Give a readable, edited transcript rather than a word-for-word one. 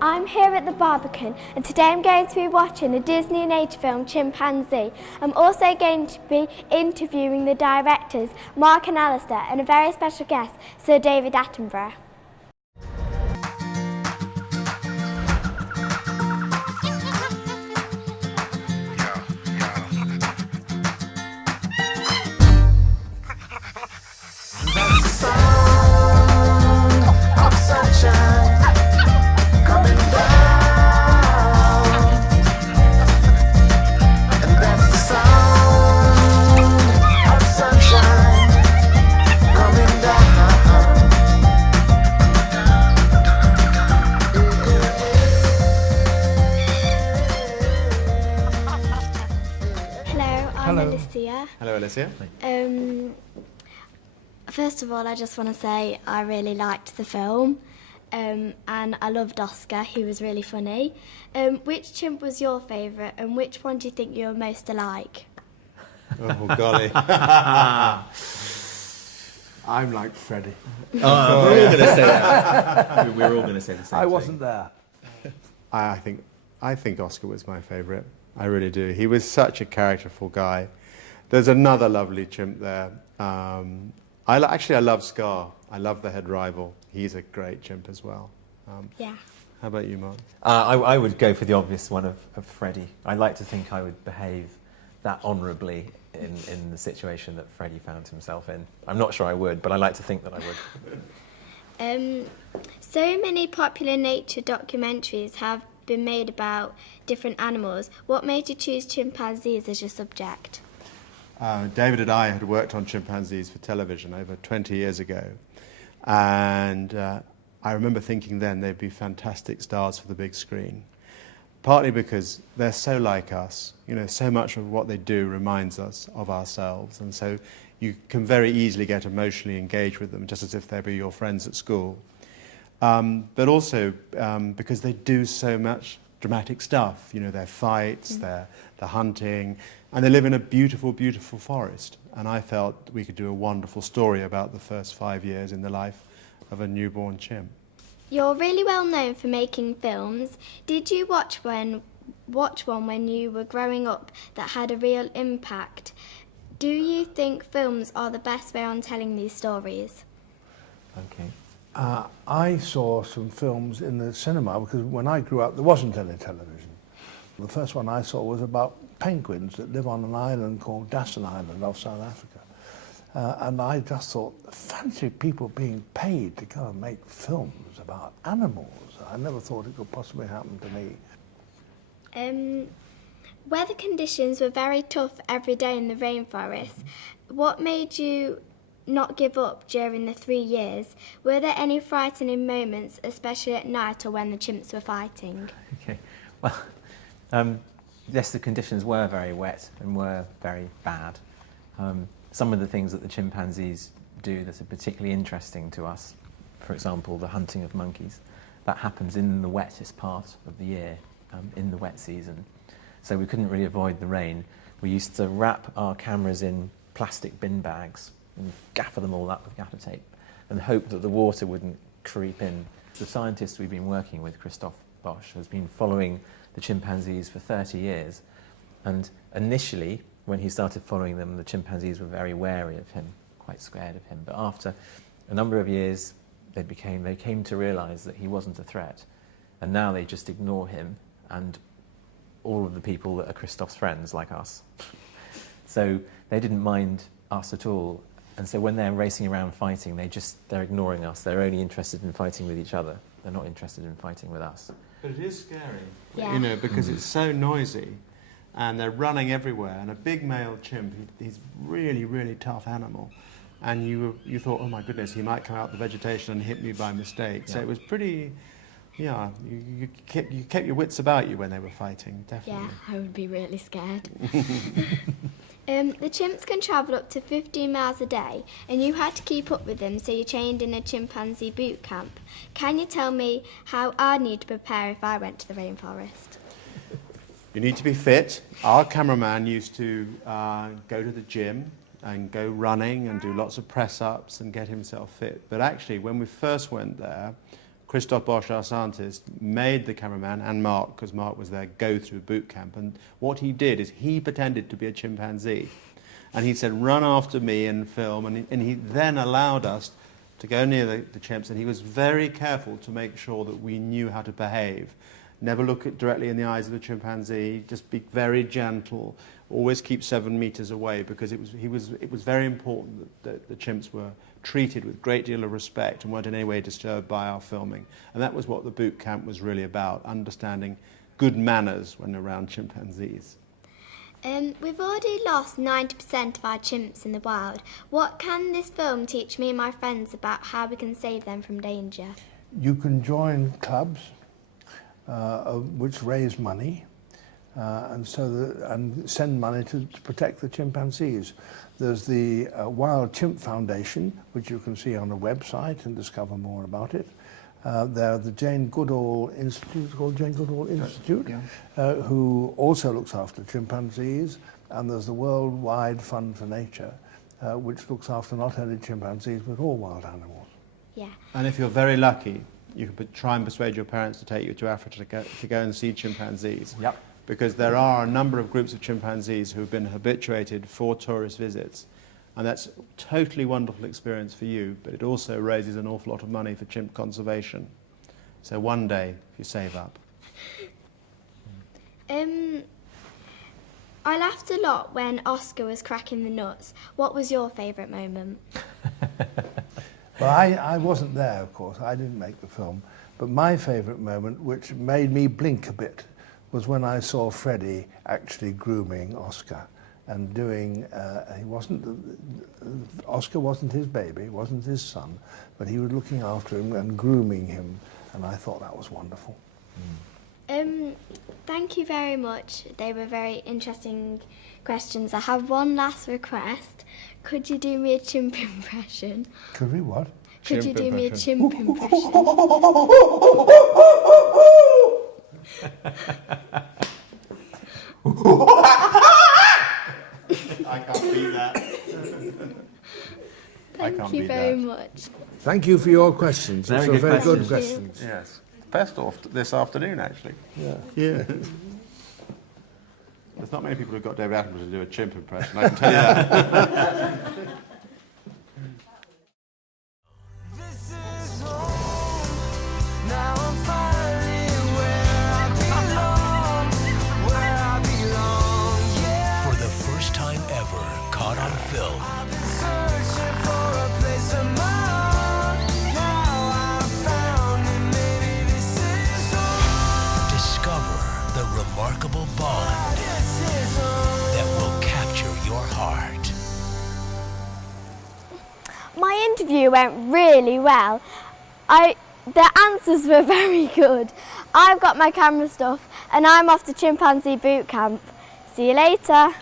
I'm here at the Barbican and today I'm going to be watching the Disneynature film Chimpanzee. I'm also going to be interviewing the directors Mark and Alastair and a very special guest, Sir David Attenborough. Elicia. Hello, Elicia. First of all, I just want to say I really liked the film and I loved Oscar, he was really funny. Which chimp was your favourite and which one do you think you were most alike? Oh, golly. I'm like Freddie. We're all going to say that. We're all going to say the same thing. I wasn't there. I think Oscar was my favourite. I really do. He was such a characterful guy. There's another lovely chimp there. I love Scar. I love the head rival. He's a great chimp as well. Yeah. How about you, Mark? I would go for the obvious one of Freddie. I like to think I would behave that honourably in the situation that Freddie found himself in. I'm not sure I would, but I like to think that I would. So many popular nature documentaries have been made about different animals. What made you choose chimpanzees as your subject? David and I had worked on chimpanzees for television over 20 years ago, and I remember thinking then they'd be fantastic stars for the big screen, partly because they're so like us. You know, so much of what they do reminds us of ourselves, and so you can very easily get emotionally engaged with them, just as if they were your friends at school. But also because they do so much dramatic stuff, you know, their fights, their hunting, and they live in a beautiful, beautiful forest. And I felt we could do a wonderful story about the first 5 years in the life of a newborn chimp. You're really well known for making films. Did you watch one when you were growing up that had a real impact? Do you think films are the best way on telling these stories? Okay. I saw some films in the cinema because when I grew up there wasn't any television. The first one I saw was about penguins that live on an island called Dasson Island off South Africa. And I just thought, fancy people being paid to go and make films about animals. I never thought it could possibly happen to me. Weather conditions were very tough every day in the rainforest. What made you not give up during the 3 years? Were there any frightening moments, especially at night or when the chimps were fighting? Okay. Well, yes, the conditions were very wet and were very bad. Some of the things that the chimpanzees do that are particularly interesting to us, for example, the hunting of monkeys, that happens in the wettest part of the year, in the wet season. So we couldn't really avoid the rain. We used to wrap our cameras in plastic bin bags and gaffer them all up with gaffer tape and hope that the water wouldn't creep in. The scientist we've been working with, Christoph Bosch, has been following the chimpanzees for 30 years, and initially when he started following them the chimpanzees were very wary of him, quite scared of him, but after a number of years they came to realise that he wasn't a threat, and now they just ignore him and all of the people that are Christoph's friends like us. So they didn't mind us at all. And so when they're racing around fighting, they're ignoring us. They're only interested in fighting with each other. They're not interested in fighting with us. But it is scary, Yeah. you know, because it's so noisy and they're running everywhere. And a big male chimp, he's really, really tough animal. And you thought, oh my goodness, he might come out the vegetation and hit me by mistake. Yeah. So it was pretty, yeah, you kept your wits about you when they were fighting, definitely. Yeah, I would be really scared. The chimps can travel up to 15 miles a day and you had to keep up with them, so you trained in a chimpanzee boot camp. Can you tell me how I'd need to prepare if I went to the rainforest? You need to be fit. Our cameraman used to go to the gym and go running and do lots of press-ups and get himself fit. But actually, when we first went there, Christophe Bosch, our scientist, made the cameraman, and Mark, because Mark was there, go through boot camp. And what he did is he pretended to be a chimpanzee. And he said, run after me and film. And he then allowed us to go near the chimps. And he was very careful to make sure that we knew how to behave. Never look directly in the eyes of the chimpanzee. Just be very gentle. Always keep 7 meters away, because it was very important that the chimps were treated with a great deal of respect and weren't in any way disturbed by our filming. And that was what the boot camp was really about, understanding good manners when around chimpanzees. We've already lost 90% of our chimps in the wild. What can this film teach me and my friends about how we can save them from danger? You can join clubs which raise money and send money to protect the chimpanzees. There's the Wild Chimp Foundation, which you can see on the website and discover more about it. There's the Jane Goodall Institute, it's called Jane Goodall Institute, who also looks after chimpanzees. And there's the Worldwide Fund for Nature, which looks after not only chimpanzees but all wild animals. Yeah. And if you're very lucky, you can try and persuade your parents to take you to Africa to go and see chimpanzees. Yep. Because there are a number of groups of chimpanzees who have been habituated for tourist visits. And that's a totally wonderful experience for you, but it also raises an awful lot of money for chimp conservation. So one day, if you save up. I laughed a lot when Oscar was cracking the nuts. What was your favourite moment? Well, I wasn't there, of course. I didn't make the film. But my favourite moment, which made me blink a bit, was when I saw Freddie actually grooming Oscar and doing, Oscar wasn't his baby, wasn't his son, but he was looking after him and grooming him, and I thought that was wonderful. Thank you very much. They were very interesting questions. I have one last request. Could you do me a chimp impression? Could we what? Could you do me a chimp impression? I can't beat that. Thank you very much. Thank you for your questions. Very Those were good very good questions. questions. Yes. Best off this afternoon, actually. Yeah. There's not many people who've got David Attenborough to do a chimp impression, I can tell you that. This is home. Now I'm finally where I belong, yeah. For the first time ever, caught on film, I've been searching for a place of my own. Now I've found it, maybe this is home. discover the remarkable bond This is home. that will capture your heart. My interview went really well. The answers were very good. I've got my camera stuff and I'm off to chimpanzee boot camp. See you later.